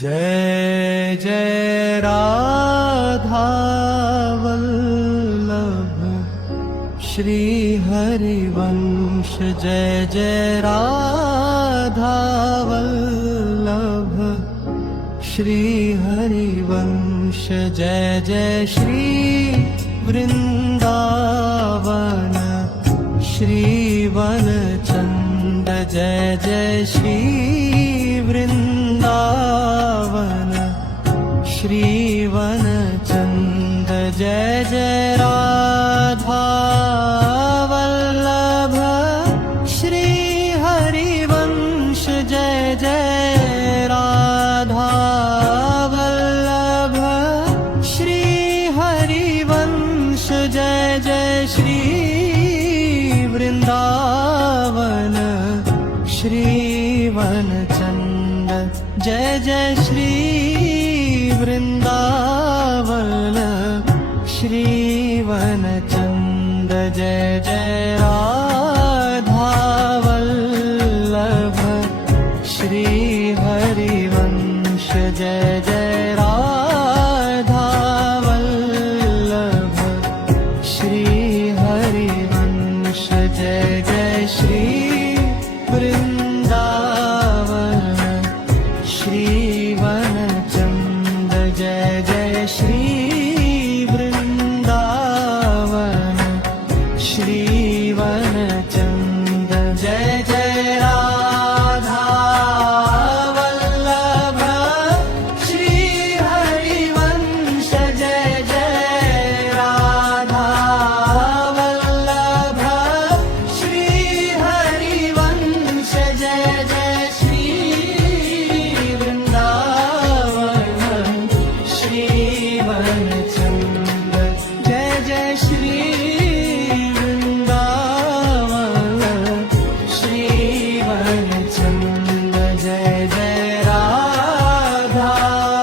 Jai Jai Radha Vallabh Shri Harivansh. Jai Jai Radha Vallabh Shri Harivansh. Jai Jai Shri Vrindavan Shri वनचंद। Jai Jai Shri Vrindavan Shri वनचंद। Jai Jai Radha Vallabh Shri Harivansh. Jai Jai Radha Vallabh Shri Harivansh. Jai Jai Shri Vrindavan Shri वनचंद। Jai Jai Shri Vrindavan Shri वनचंद। Jai Jai Radha Vallabh Shri Harivansh. Jai Jai Radha Vallabh Shri Harivansh. Jai Jai Shri Vrindavan Shri वनचंद। Jai Jai Shri Vrindavan Shri वनचंद। Jai Jai Radha Vallabh Shri Harivansh. Jai Jai Radha Vallabh Shri Harivansh. Jai Jai Shri Vrindavan Shri वनचंद। Jai Jai Shri Vrindavan Shri वनचंद। Jai Jai Radha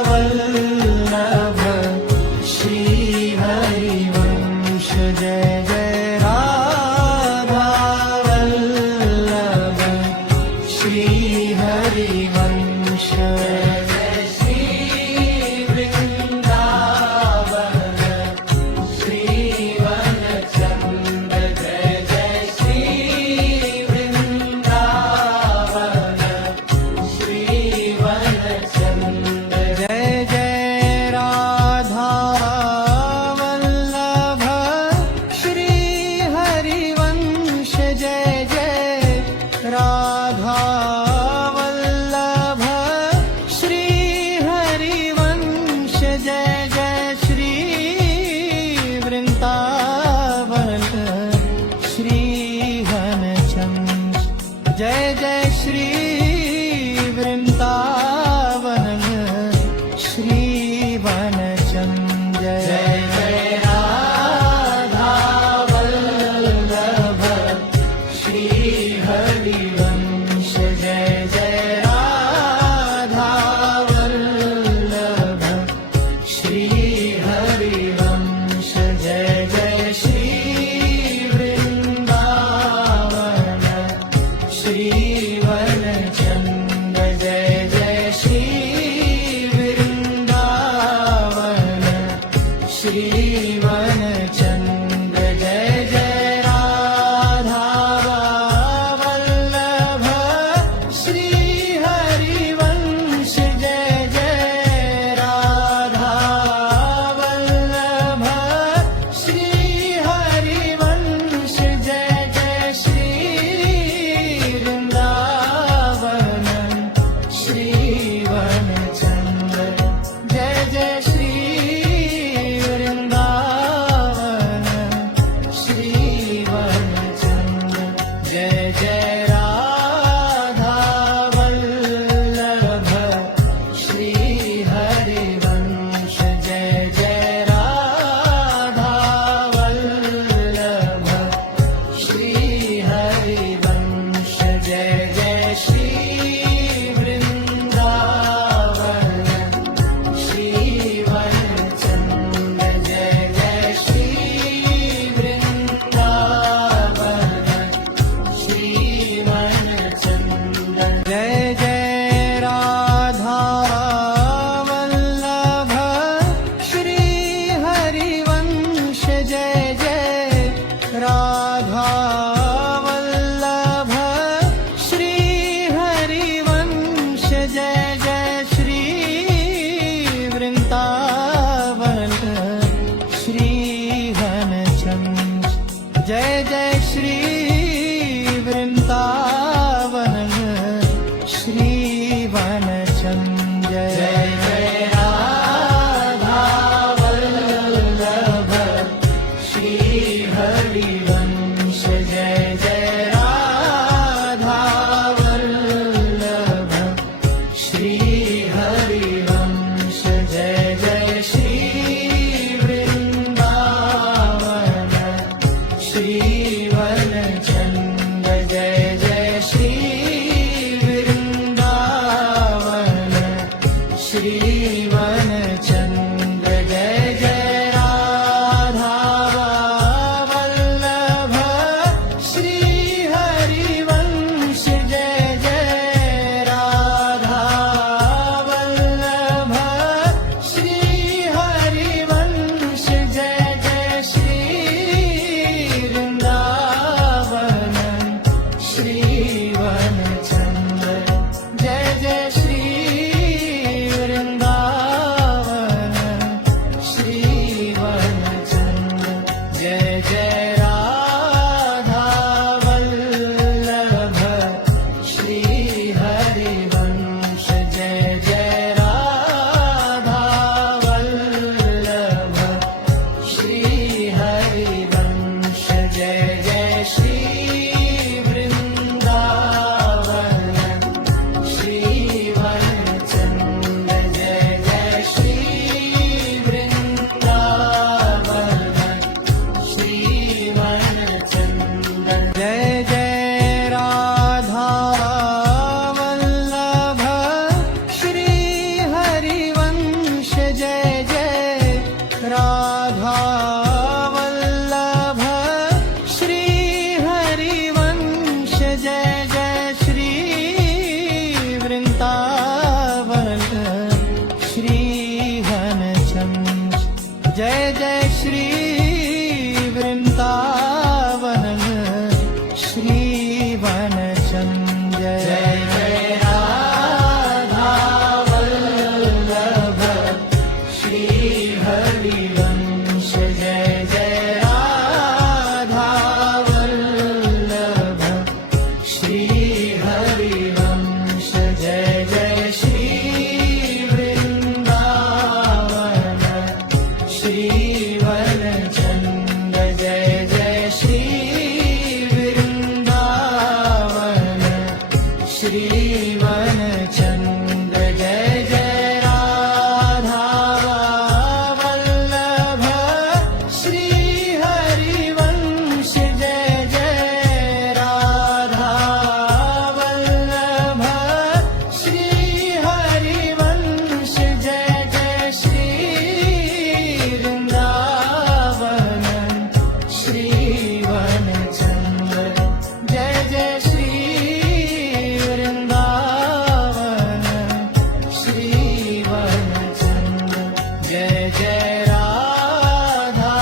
Vallabh Shri Harivansh. Jai Jai Radha Vallabh Shri Harivansh. Jai Shri Vrindavan Shri वनचंद। Jai Jai Shri Vrindavan Shri वनचंद। Jai Jai Radha Vallabh Shri Harivansh. Jai Jai Radha Vallabh Shri Harivansh. Jai Jai Shri Vrindavan Shri वनचंद। Jai Jai Shri Vrindavan Shri वनचंद। Jai Jai Radha Vallabh Shri Harivansh. Jai Jai Radha Vallabh Shri Harivansh. Jai Jai Shri Vrindavan Shri वनचंद। Jai Jai Shri Vrindavan Shri वनचंद। Jai Jai Radha Vallabh Shri Harivansh. Jai Jai Radha Vallabh Shri Harivansh. Jai Jai Shri Vrindavan Shri वनचंद। Jai Jai Shri Vrindavan Shri वनचंद। Jai Jai Radha Vallabh Shri Harivansh. Jai Jai Radha Vallabh Shri Harivansh. Jai Jai Shri Vrindavan Shri Jai Jai Radha Vallabh Shri Harivansh Jai Jai Radha Vallabh Shri Harivansh Jai Jai Shri Vrindavan श्रीवन Chand Jai Jai Shri Vrindavan श्रीवन Chand Jai Jai Radha Vallabh Shri Harivansh Jai Jai Radha Vallabh Shri Harivansh Jai Jai Shri Vrindavan श्रीवन Chand Jai Jai Shri Vrindavan श्रीवन Chand Jai Jai Radha Vallabh Shri Harivansh Jai Jai Radha Vallabh Shri Harivansh Jai Jai Shri Vrindavan श्रीवन Chand Jai Jai Shri Vrindavan श्रीवन Chand Jai Jai Radha Vallabh Shri Harivansh Jai Jai Radha Vallabh Shri Harivansh Jai Jai Shri Vrindavan श्रीवन Chand Jai Jai Shri Vrindavan श्रीवन Chand Jai Jai Radha Vallabh Shri Harivansh Jai Jai Radha Vallabh Shri Harivansh Jai Jai Shri Vrindavan श्रीवन Chand Jai Jai Shri Vrindavan श्रीवन Chand Jai Jai Radha Vallabh Shri Harivansh Jai Jai Radha Vallabh Shri Harivansh Jai Jai Shri Vrindavan श्रीवन Chand Jai Jai Shri Vrindavan श्रीवन Chand Jai Jai Radha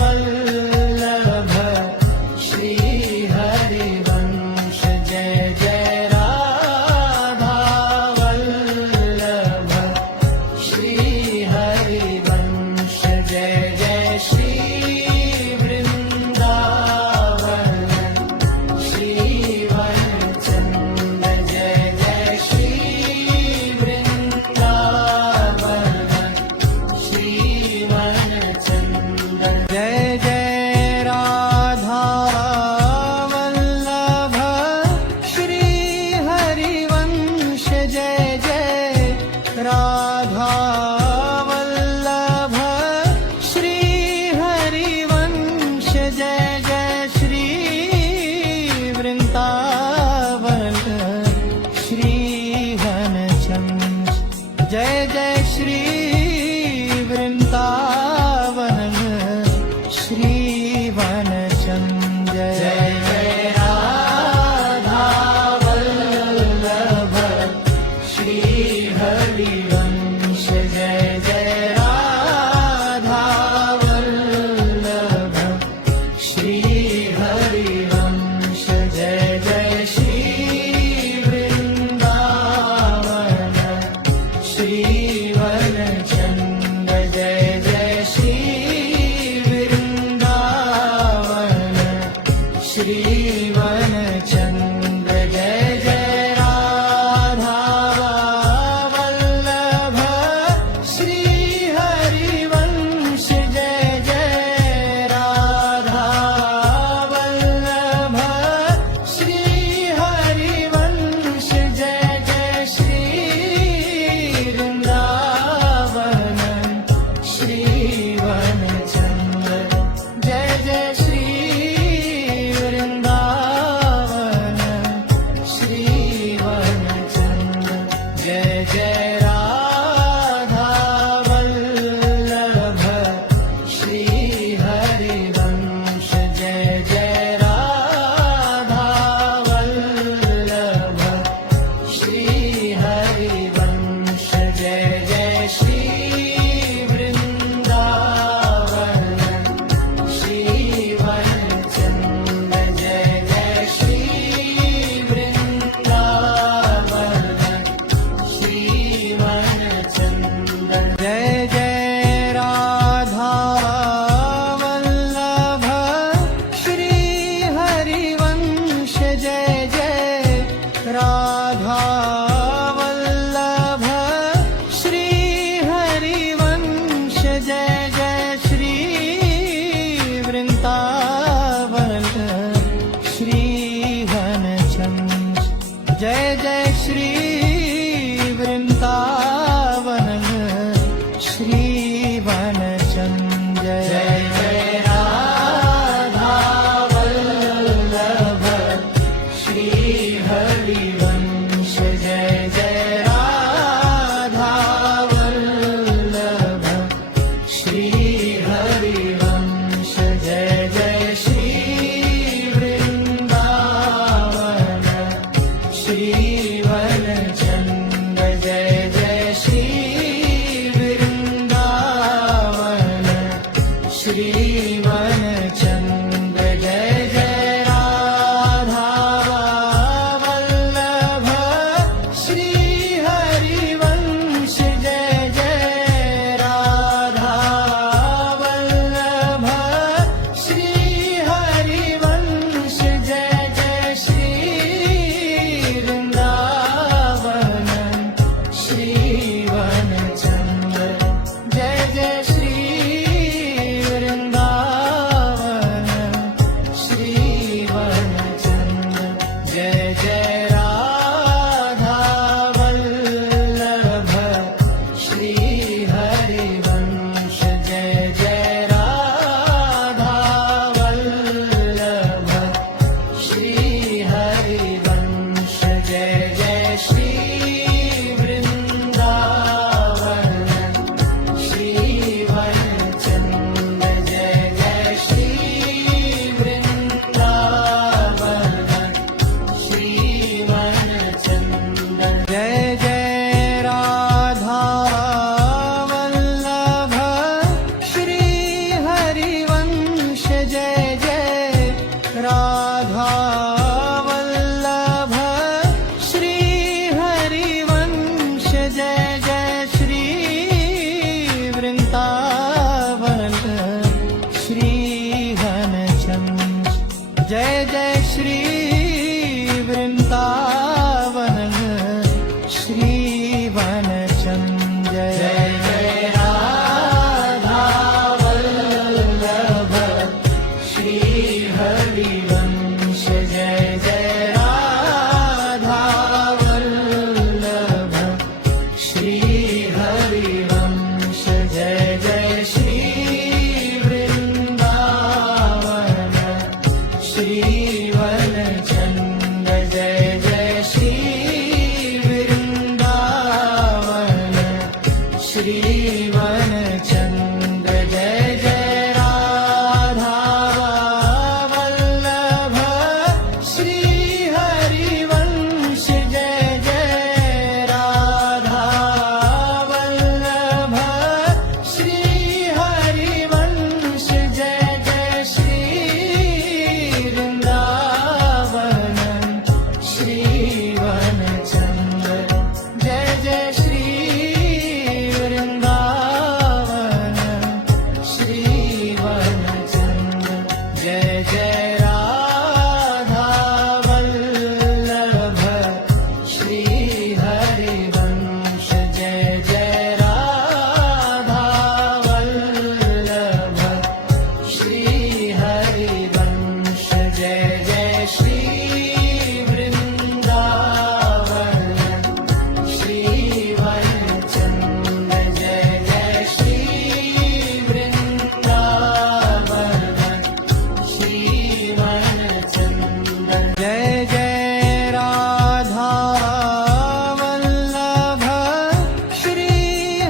Vallabh Shri Harivansh Jai Jai Radha Vallabh Shri Harivansh Jai Jai Shri Vrindavan श्रीवन Chand Jai Jai Shri Vrindavan श्रीवन Chand Jai Jai Radha Vallabh Shri Harivansh Jai Jai Radha Vallabh Shri Harivansh Jai Jai Shri Vrindavan श्रीवन Chand Jai Jai Shri Vrindavan श्रीवन Chand Jai Jai Radha Vallabh Shri Harivansh Jai Jai Radha Vallabh Shri Harivansh Jai Jai Shri Vrindavan श्रीवन Chand Jai Jai Shri Vrindavan श्रीवन Chand Jai Jai Radha Vallabh Harivansh Jai Jai Shri Vrindavan Shri वनचंद Jai Jai Shri Vrindavan Shri वनचंद Jai Jai Radha Vallabh Shri Harivansh Jai Jai Radha Vallabh Shri Harivansh Jai Jai Shri Vrindavan Shri वनचंद Jai Jai Shri Vrindavan Shri वनचंद Jai Jai Radha Vallabh Shri Harivansh Jai Jai Radha Vallabh Shri Harivansh Jai Jai Shri Vrindavan Shri वनचंद Jai Jai Shri Vrindavan Shri वनचंद Jai Jai Radha Vallabh Shri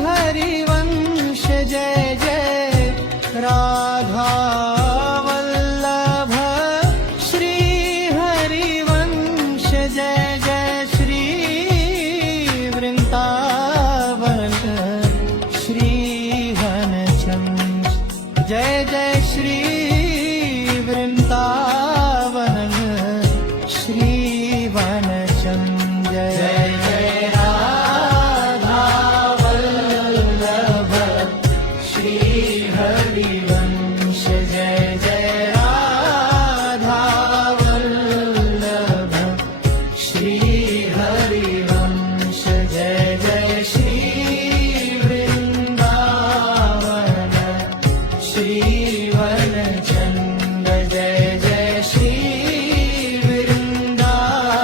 Harivansh Jai Jai Radha Vallabh Shri Harivansh Jai Jai Shri Vrindavan Shri वनचंद Jai Jai Shri Vrindavan Shri वनचंद Jai Jai Radha Vallabh Shri Harivansh Jai Jai Radha Vallabh Shri Harivansh Jai Jai Shri Vrindavan Shri वनचंद Jai Jai Shri Vrindavan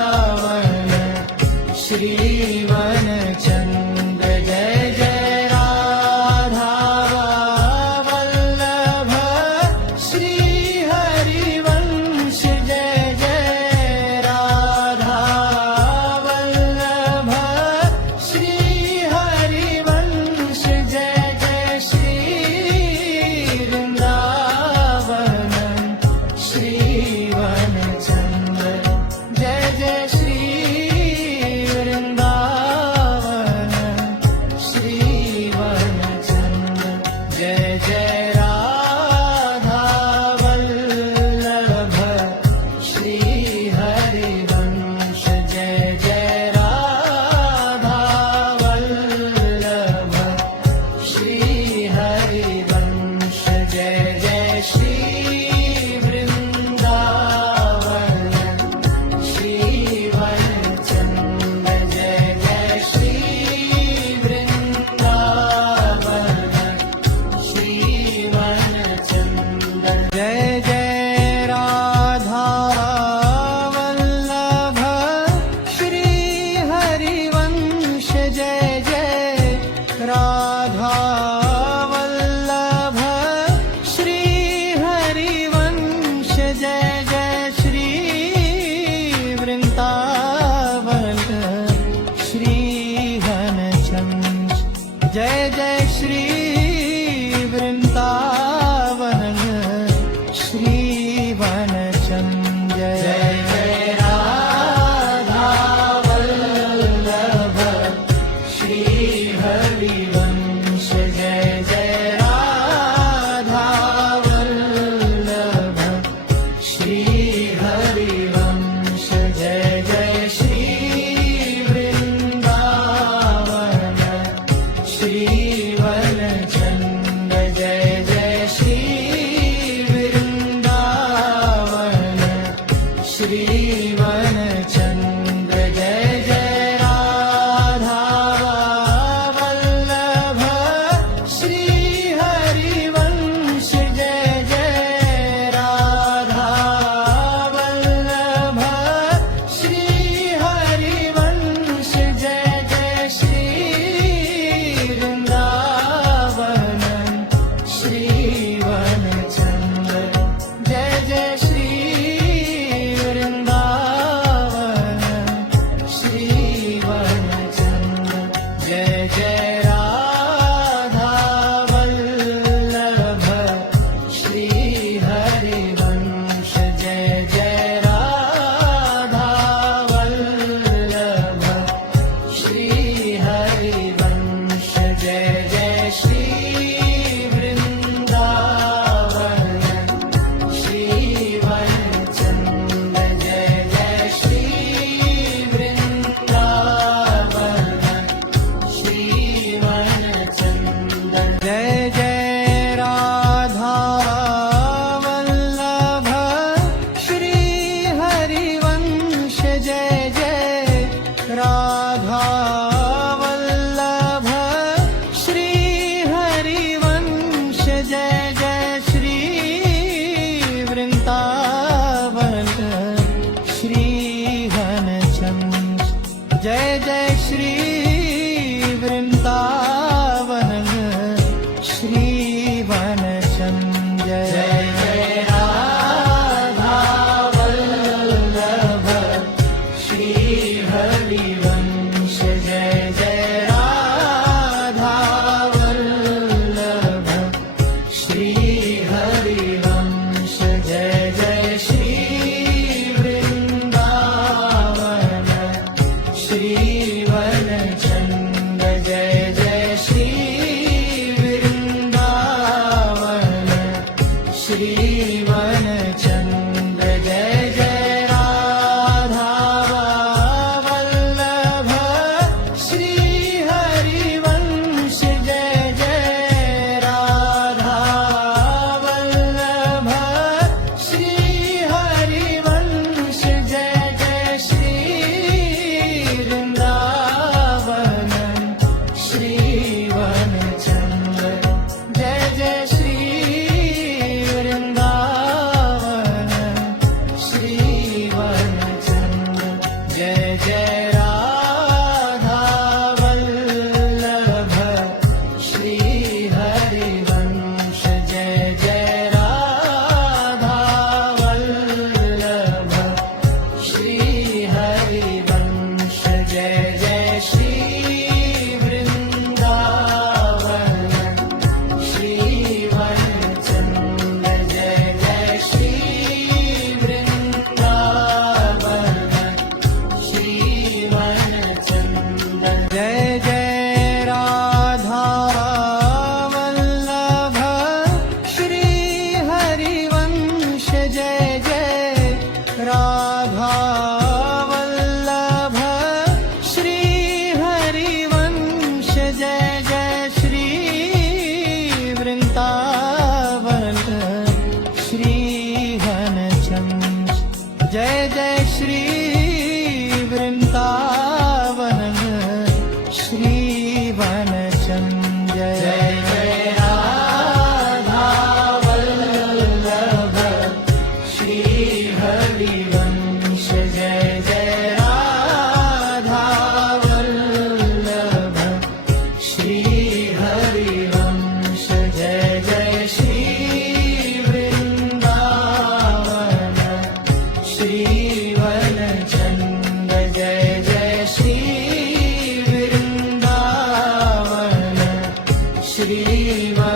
Shri वनचंद Jai Jai Radha Vallabh Shri Harivansh Jai Jai Radha Vallabh Shri Harivansh Jai Jai Shri Vrindavan Shri वनचंद Jai Jai Shri Vrindavan Shri वनचंद Jai Jai Radha Vallabh Shri Harivansh Jai Jai Radha Vallabh Shri Harivansh Jai Jai Shri Vrindavan Shri वनचंद Jai Jai Shri Vrindavan Shri वनचंद Jai Jai Radha Vallabh Shri Harivansh Jai Jai Radha Vallabh Shri Harivansh Jai Jai Shri Vrindavan Shri वनचंद Jai Jai Shri Vrindavan Shri वनचंद Jai Jai Radha Vallabh Shri Harivansh Jai Jai Radha Vallabh Shri Harivansh Jai Jai Shri Vrindavan Shri वनचंद Jai Jai Shri Vrindavan Shri वनचंद Jai Jai Radha Vallabh Shri Harivansh Jai Jai Radha Vallabh Shri Harivansh Jai Jai Shri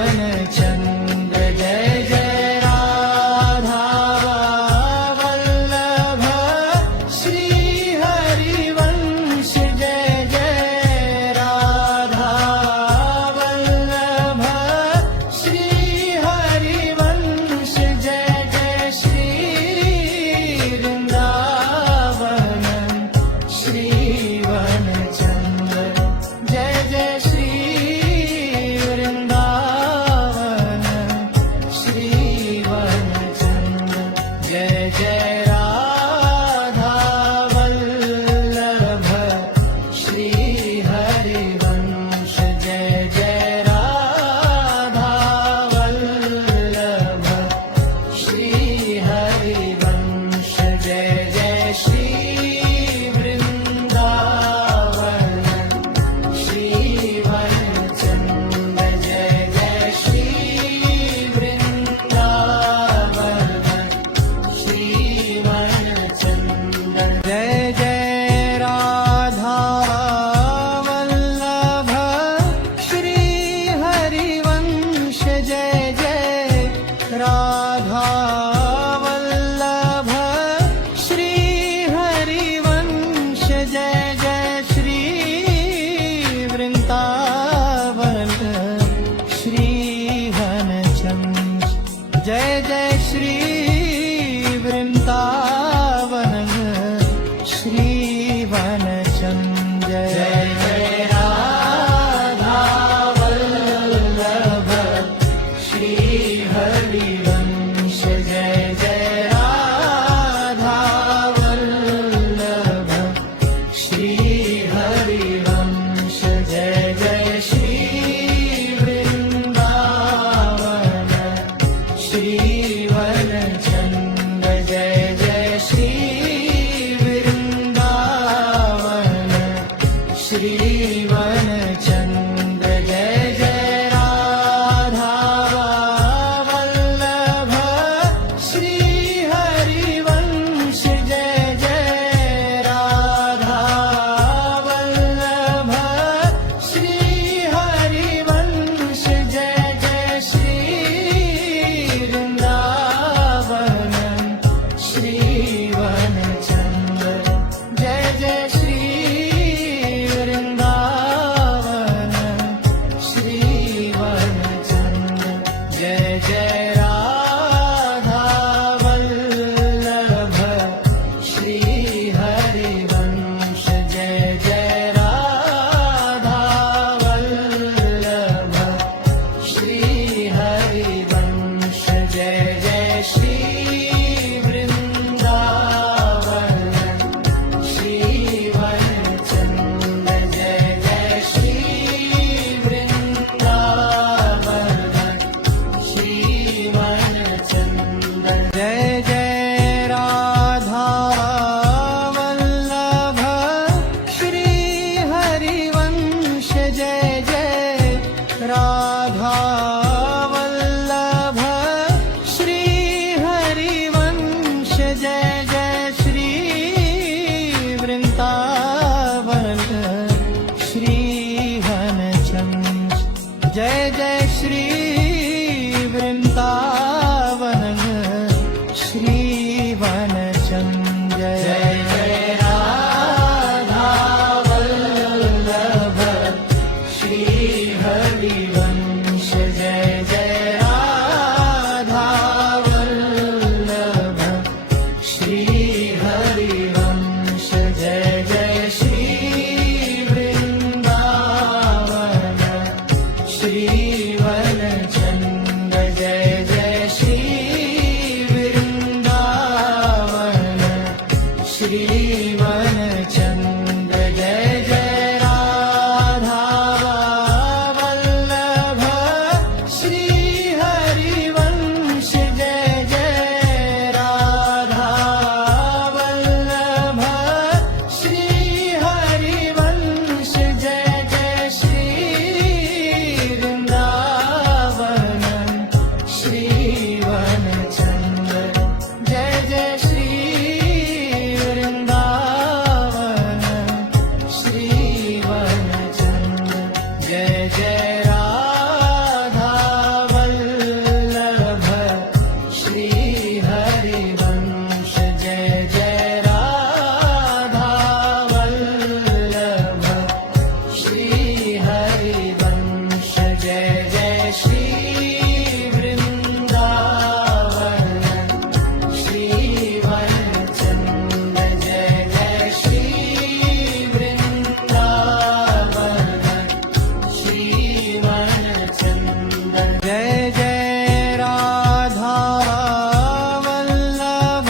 श्रीवनचन्द्र Jai Jai Radha Vallabh Shriharivansh Jai Jai Radha Vallabh Shriharivansh Jai Jai श्रीवृन्दावन श्रीवनचन्द्र Jai Jai श्रीवृन्दावन श्रीवनचन्द्र Jai Jai Radha Vallabh Shriharivansh Jai Jai Radha Vallabh Shriharivansh Jai Jai श्रीवृन्दावन श्रीवनचन्द्र Jai Jai श्रीवृन्दावन श्रीवनचन्द्र Jai Jai Radha Vallabh Shriharivansh Jai Jai Radha Vallabh Shriharivansh Jai Jai श्रीवृन्दावन श्रीवनचन्द्र Jai Jai श्रीवृन्दावन श्रीवनचन्द्र Jai Jai Radha Vallabh Shriharivansh Jai Jai Radha Vallabh Shriharivansh Jai Jai श्रीवृन्दावन श्रीवनचन्द्र Jai Jai श्रीवृन्दावन श्रीवनचन्द्र Jai Jai Radha Vallabh Shriharivansh Jai Jai Radha Vallabh Shriharivansh Jai Jai श्रीवृन्दावन श्रीवनचन्द्र Jai Jai श्रीवृन्दावन श्रीवनचन्द्र Jai Jai Radha Vallabh Shriharivansh Jai Jai Radha Vallabh Shriharivansh Jai Jai श्रीवृन्दावन श्रीवनचन्द्र Jai Jai श्रीवृन्दावन श्रीवनचन्द्र Jai Jai Radha Vallabh Shriharivansh Jai Jai Radha Vallabh Shriharivansh Jai Jai श्रीवृन्दावन श्रीवनचन्द्र Jai Jai श्रीवृन्दावन श्रीवनचन्द्र Jai Jai Radha Vallabh Shriharivansh Jai Jai Radha Vallabh Shriharivansh Jai Jai श्रीवृन्दावन श्रीवनचन्द्र Jai Jai श्रीवृन्दावन श्रीवनचन्द्र Jai Jai Radha Vallabh Shriharivansh Jai Jai Radha Vallabh Shriharivansh Jai Jai श्रीवृन्दावन Jai Jai Shri Vrindavan Shri वनचंद Jai Jai Shri Vrindavan Shri वनचंद Jai Jai Radha Vallabh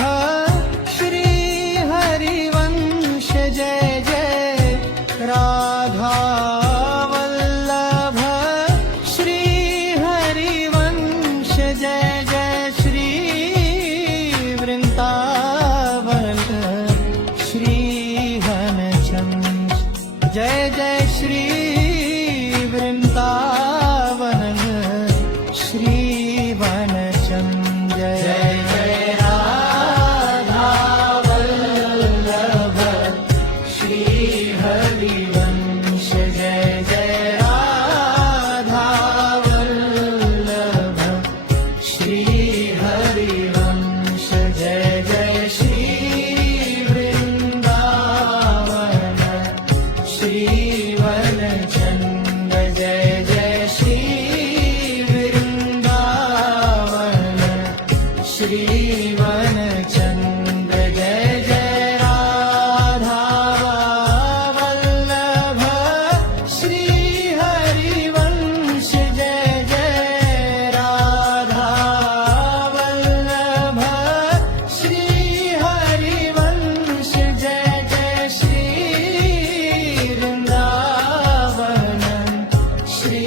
Shri Harivansh Jai Jai Radha Vallabh Shri Harivansh Jai Jai Shri Vrindavan Shri वनचंद Jai Jai Shri Vrindavan Shri वनचंद Jai Jai Radha Vallabh Shri Harivansh Jai Jai Radha Vallabh Shri Harivansh Jai Jai Shri Vrindavan Shri वनचंद Jai Jai Shri Vrindavan Shri वनचंद Jai Jai Radha Vallabh Shri Harivansh Jai Jai Radha Vallabh Shri Harivansh Jai Jai Shri Vrindavan Shri